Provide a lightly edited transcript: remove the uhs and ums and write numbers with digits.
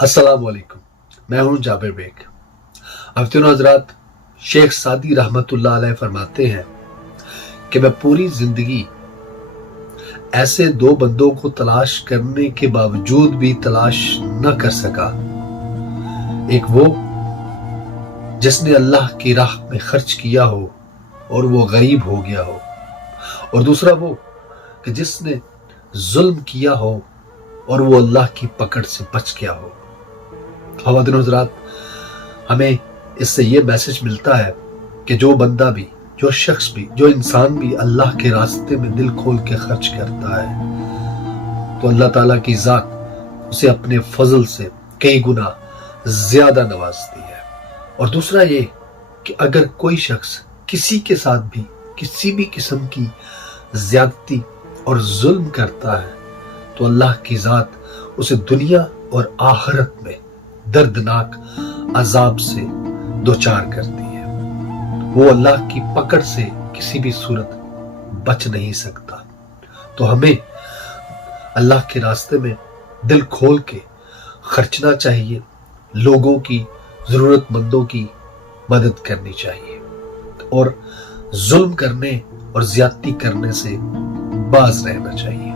अस्सलाम वालेकुम। मैं हूं जाबिर बेग। हफ्ते हजरात, शेख सादी रहमतुल्लाह अलैह फरमाते हैं कि मैं पूरी जिंदगी ऐसे दो बंदों को तलाश करने के बावजूद भी तलाश न कर सका। एक वो जिसने अल्लाह की राह में खर्च किया हो और वो गरीब हो गया हो, और दूसरा वो कि जिसने जुल्म किया हो और वो अल्लाह की पकड़ से बच गया हो। ख्वातीन हज़रात, हमें इससे ये मैसेज मिलता है कि जो बंदा भी, जो शख्स भी, जो इंसान भी अल्लाह के रास्ते में दिल खोल के खर्च करता है तो अल्लाह ताला की ज़ात उसे अपने फजल से कई गुना ज्यादा नवाजती है। और दूसरा ये कि अगर कोई शख्स किसी के साथ भी किसी भी किस्म की ज्यादती और जुल्म करता है तो अल्लाह की ज़ात उसे दुनिया और आखिरत में दर्दनाक अजाब से दोचार करती है। वो अल्लाह की पकड़ से किसी भी सूरत बच नहीं सकता। तो हमें अल्लाह के रास्ते में दिल खोल के खर्चना चाहिए, लोगों की, जरूरतमंदों की मदद करनी चाहिए और जुल्म करने और ज्यादती करने से बाज रहना चाहिए।